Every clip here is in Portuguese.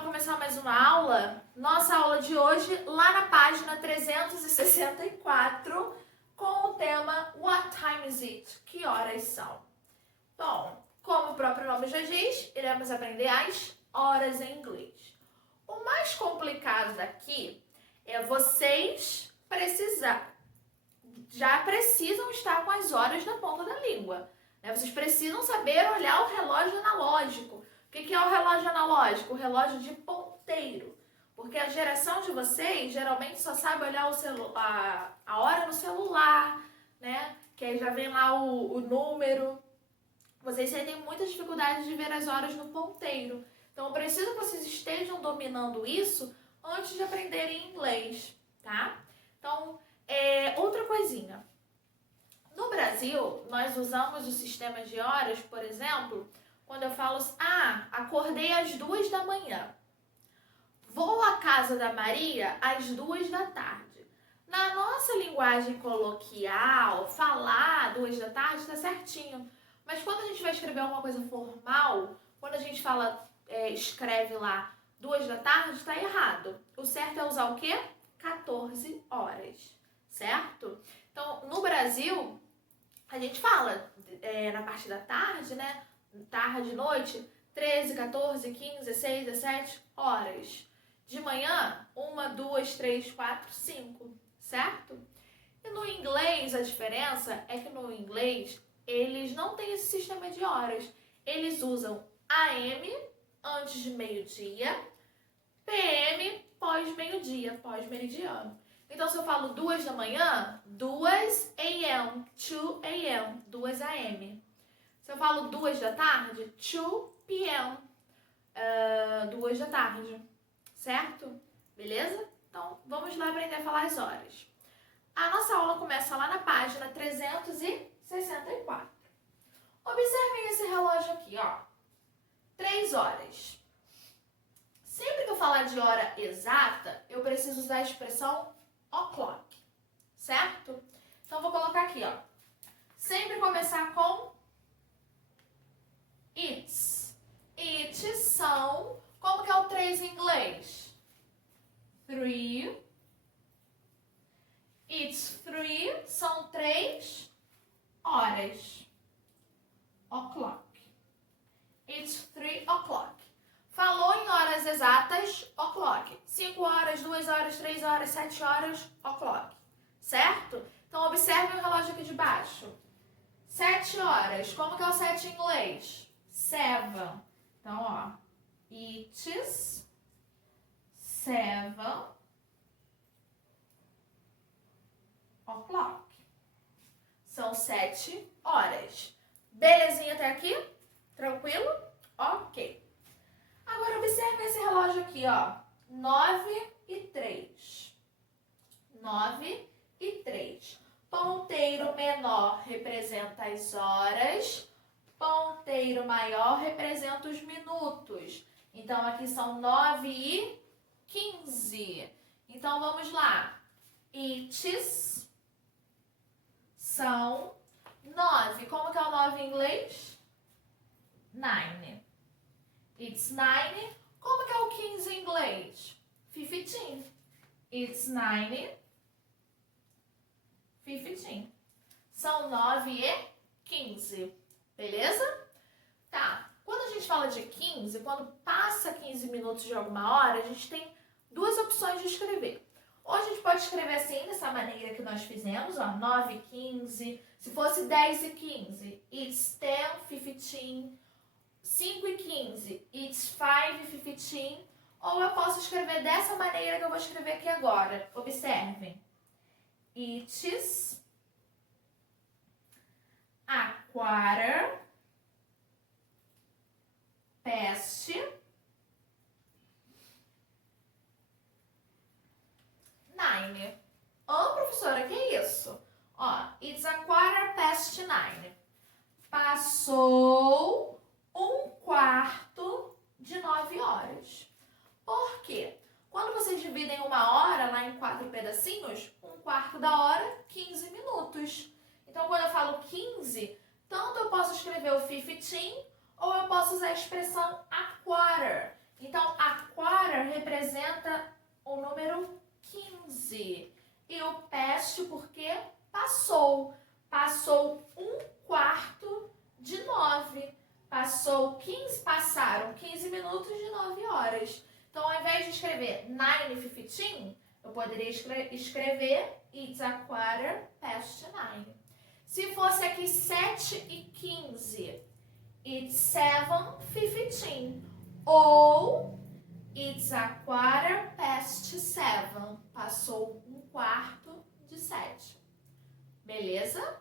para começar mais uma aula. Nossa aula de hoje lá na página 364 com o tema What time is it? Que horas são? Bom, como o próprio nome já diz, iremos aprender as horas em inglês. O mais complicado daqui é vocês já precisam estar com as horas na ponta da língua. Vocês precisam saber olhar o relógio analógico. O que é o relógio analógico? O relógio de ponteiro. Porque a geração de vocês geralmente só sabe olhar a hora no celular, né? Que aí já vem lá o número. Vocês sentem muita dificuldade de ver as horas no ponteiro. Então, eu preciso que vocês estejam dominando isso antes de aprenderem inglês, tá? Então, outra coisinha. No Brasil, nós usamos o sistema de horas, por exemplo, quando eu falo, acordei às 2 da manhã. Vou à casa da Maria às 2 da tarde. Na nossa linguagem coloquial, falar 2 da tarde está certinho. Mas quando a gente vai escrever alguma coisa formal, quando a gente fala, escreve lá 2 da tarde, está errado. O certo é usar o quê? 14 horas, certo? Então, no Brasil, a gente fala na parte da tarde, né? Tarde, noite, 13, 14, 15, 16, 17 horas. De manhã, 1, 2, 3, 4, 5, certo? E no inglês, a diferença é que no inglês, eles não têm esse sistema de horas. Eles usam AM antes de meio-dia, PM pós-meio-dia, pós-meridiano. Então, se eu falo 2 da manhã, 2 a.m., 2 a.m., 2 a.m. Se eu falo 2 da tarde, 2 p.m., 2 da tarde, certo? Beleza? Então, vamos lá aprender a falar as horas. A nossa aula começa lá na página 364. Observem esse relógio aqui, ó. 3 horas. Sempre que eu falar de hora exata, eu preciso usar a expressão o'clock, certo? Então, vou colocar aqui, ó. Sempre começar com it's. It são... Como que é o 3 em inglês? 3. It's 3 são 3 horas. O'clock. It's 3 o'clock. Falou em horas exatas, o'clock. 5 horas, 2 horas, 3 horas, 7 horas, o'clock. Certo? Então, observe o relógio aqui de baixo. 7 horas. Como que é o 7 em inglês? 7. Então, ó. It's 7 o'clock. São 7 horas. Belezinha até aqui? Tranquilo? Ok. Agora, observe esse relógio aqui, ó. 9 e 3. 9 e 3. Ponteiro menor representa as horas. Ponteiro maior representa os minutos. Então, aqui são 9 e 15. Então, vamos lá. It's são 9. Como que é o 9 em inglês? 9. It's 9. Como que é o 15 em inglês? 15. It's 9. 15. São 9 e 15. Beleza? Tá. Quando a gente fala de 15, quando passa 15 minutos de alguma hora, a gente tem duas opções de escrever. Ou a gente pode escrever assim, dessa maneira que nós fizemos, ó, 9 e 15. Se fosse 10 e 15, it's 10, 15. 5 e 15, it's 5 e 15. Ou eu posso escrever dessa maneira que eu vou escrever aqui agora. Observem. It's a quarter past 9. Professora, que é isso? Ó, it's a quarter past 9. Passou 1/4 de 9 horas. Por quê? Quando vocês dividem uma hora lá em 4 pedacinhos, 1/4 da hora, 15 minutos. Então, quando eu falo 15, tanto eu posso escrever o 15 ou eu posso usar a expressão a quarter, Então, a quarter representa o número 15. E o past porque passou. Passou 1/4 de 9. Passaram 15 minutos de 9 horas. Então, ao invés de escrever 9:15, eu poderia escrever It's a quarter past 9. Se fosse aqui 7:15, It's 7:15. Ou It's a quarter past 7. Passou 1/4 de 7. Beleza?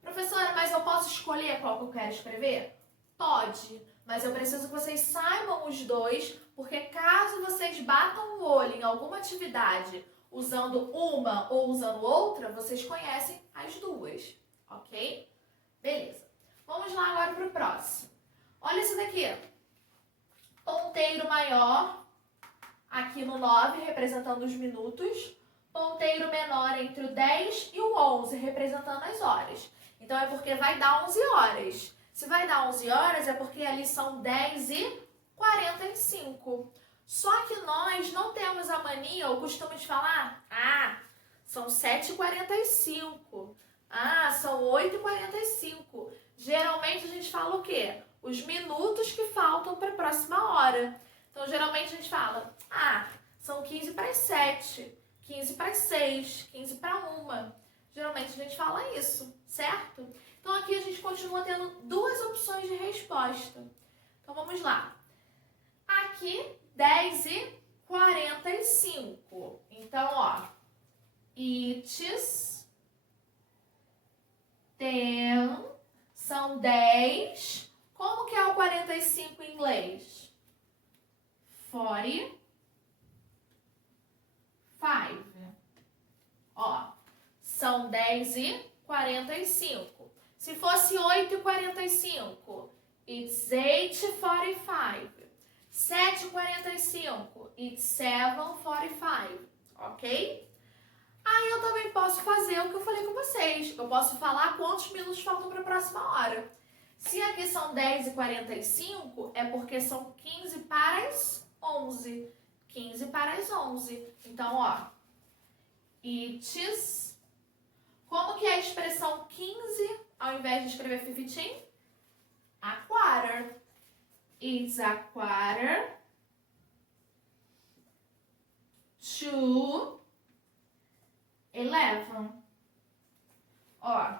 Professora, mas eu posso escolher qual que eu quero escrever? Pode, mas eu preciso que vocês saibam os dois, porque caso vocês batam o olho em alguma atividade usando uma ou usando outra, vocês conhecem as duas, ok? Beleza. Vamos lá agora para o próximo. Olha isso daqui. Ponteiro maior, aqui no 9, representando os minutos. Ponteiro menor entre o 10 e o 11, representando as horas. Então, é porque vai dar 11 horas. Se vai dar 11 horas, é porque ali são 10:45. Só que nós não temos a mania ou costume de falar, são 7:45. São 8:45. Geralmente a gente fala o quê? Os minutos que faltam para a próxima hora. Então, geralmente a gente fala, são 15:07, 15:06, 15:01. Geralmente a gente fala isso, certo? Então, aqui a gente continua tendo duas opções de resposta. Então, vamos lá. Aqui, 10:45. Então, ó, it's 10, são 10. Como que é o 45 em inglês? 45. Ó, são 10:45. Se fosse 8:45, it's 8:45. 7:45, it's 7:45, ok? Aí eu também posso fazer o que eu falei com vocês. Eu posso falar quantos minutos faltam para a próxima hora. Se aqui são 10:45, é porque são 15 para as 11. 15 para as 11. Então, ó, it's... Como que é a expressão 15, ao invés de escrever 15? A quarter. It's a quarter to 11. Ó,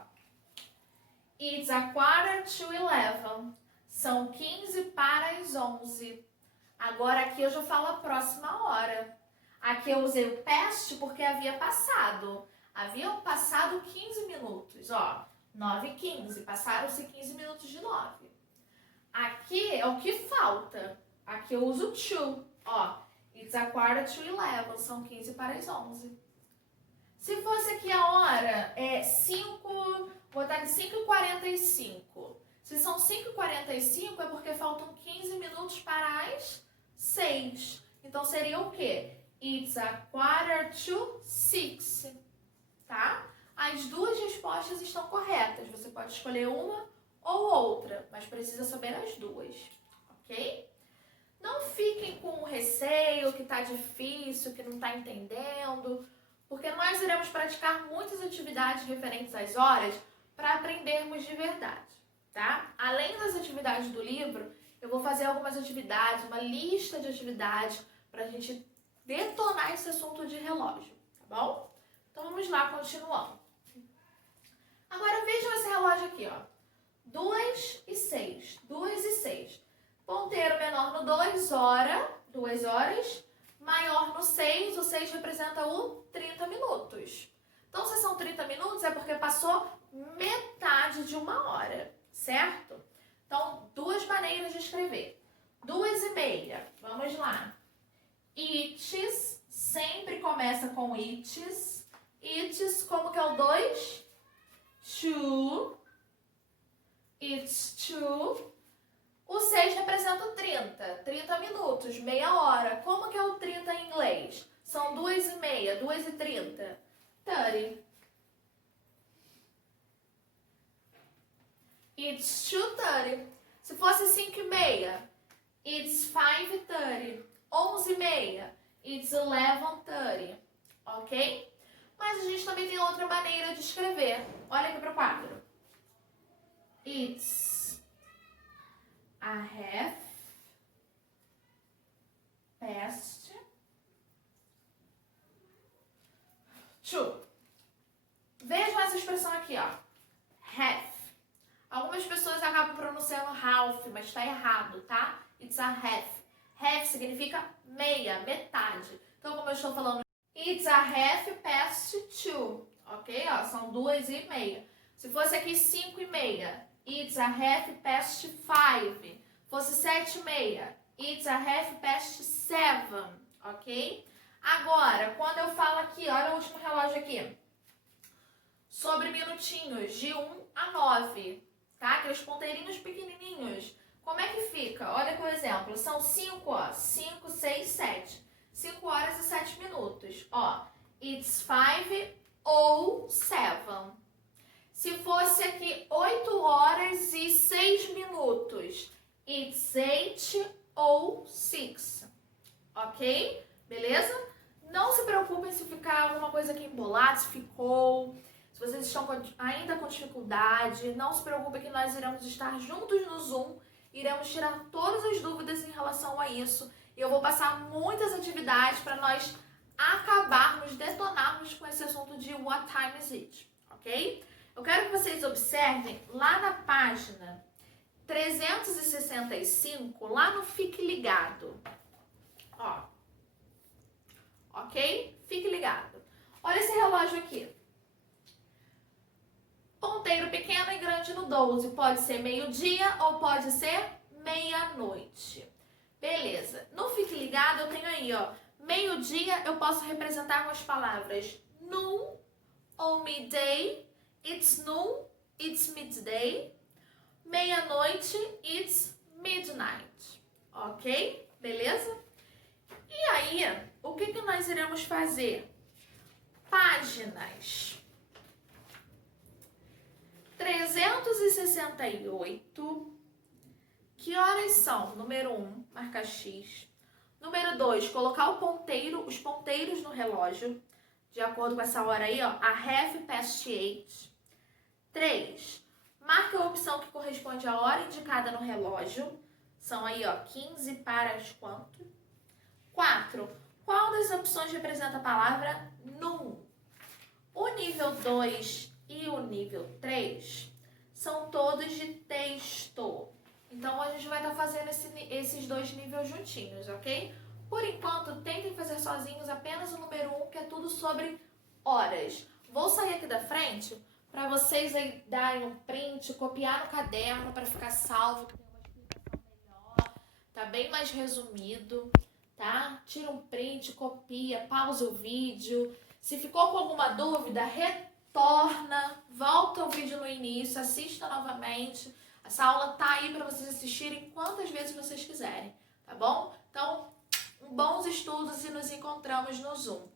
it's a quarter to 11. São 15 para as 11. Agora aqui eu já falo a próxima hora. Aqui eu usei o past porque havia passado. Haviam passado 15 minutos, ó. 9:15. Passaram-se 15 minutos de 9. Aqui é o que falta. Aqui eu uso to. Ó, it's a quarter to 11. São 15 para as 11. Se fosse aqui a hora, é 5... Vou botar aqui 5:45. Se são 5:45, é porque faltam 15 minutos para as 6. Então, seria o quê? It's a quarter to 6. Tá? As duas respostas estão corretas. Você pode escolher uma ou outra, mas precisa saber as duas, ok? Não fiquem com receio que tá difícil, que não tá entendendo, porque nós iremos praticar muitas atividades referentes às horas para aprendermos de verdade, tá? Além das atividades do livro, eu vou fazer algumas atividades, uma lista de atividades para a gente detonar esse assunto de relógio, tá bom? Então vamos lá, continuando. Agora vejam esse relógio aqui, ó. 2:06. 2:06. Ponteiro menor no 2 horas, maior no 6. O 6 representa o 30 minutos. Então, se são 30 minutos, é porque passou metade de uma hora, certo? Então, duas maneiras de escrever. 2:30. Vamos lá. It's sempre começa com it's. It's, como que é o 2? Two. It's two. O 6 representa o 30. 30 minutos, meia hora. Como que é o 30 em inglês? São 2:30, 2:30. 30. It's 2:30. Se fosse 5:30, It's 5:30. 11:30. It's 11:30. Ok? Mas a gente também tem outra maneira de escrever. Olha aqui para o quadro. It's a half past 2. Vejam essa expressão aqui, ó. Half. Algumas pessoas acabam pronunciando half, mas está errado, tá? It's a half. Half significa meia, metade. Então, como eu estou falando, it's a half past 2. Ok? Ó, são 2:30. Se fosse aqui 5:30, it's a half past 5. Fosse 7:30, it's a half past 7. Ok? Agora, quando eu falo aqui, olha o último relógio aqui. Sobre minutinhos, de 1 a 9. Tá? Aqueles ponteirinhos pequenininhos. Como é que fica? Olha aqui o exemplo. São 5, ó. 5, 6, 7. 5 horas e 7 minutos. Ó, it's 5:07. Se fosse aqui 8 horas e 6 minutos, it's 8:06. Ok? Beleza? Não se preocupem se ficar alguma coisa aqui embolada, se ficou... Se vocês estão ainda com dificuldade, não se preocupe que nós iremos estar juntos no Zoom, iremos tirar todas as dúvidas em relação a isso e eu vou passar muitas atividades para nós acabarmos, detonarmos com esse assunto de What time is it, ok? Eu quero que vocês observem lá na página 365, lá no Fique Ligado, ó, ok? Fique ligado. Olha esse relógio aqui. Ponteiro pequeno e grande no 12. Pode ser meio-dia ou pode ser meia-noite. Beleza. No Fique Ligado eu tenho aí, ó. Meio-dia eu posso representar com as palavras noon ou midday. It's noon, it's midday. Meia-noite, it's midnight. Ok? Beleza? E aí, o que nós iremos fazer? Páginas 368, que horas são? Número 1, marcar X. Número 2, colocar o ponteiro, os ponteiros no relógio, de acordo com essa hora aí, ó, a half past 8. 3, marca a opção que corresponde à hora indicada no relógio, são aí, ó, 15 para as quanto? 4, qual das opções representa a palavra noon? O nível 2 e o nível 3 são todos de texto. Então, a gente vai estar fazendo esses dois níveis juntinhos, ok? Por enquanto, tentem fazer sozinhos apenas o número 1, que é tudo sobre horas. Vou sair aqui da frente para vocês aí darem um print, copiar no caderno para ficar salvo, ter uma explicação melhor. Tá bem mais resumido, tá? Tira um print, copia, pausa o vídeo. Se ficou com alguma dúvida, retorna, volta o vídeo no início, assista novamente. Essa aula tá aí para vocês assistirem quantas vezes vocês quiserem, tá bom? Então, bons estudos e nos encontramos no Zoom.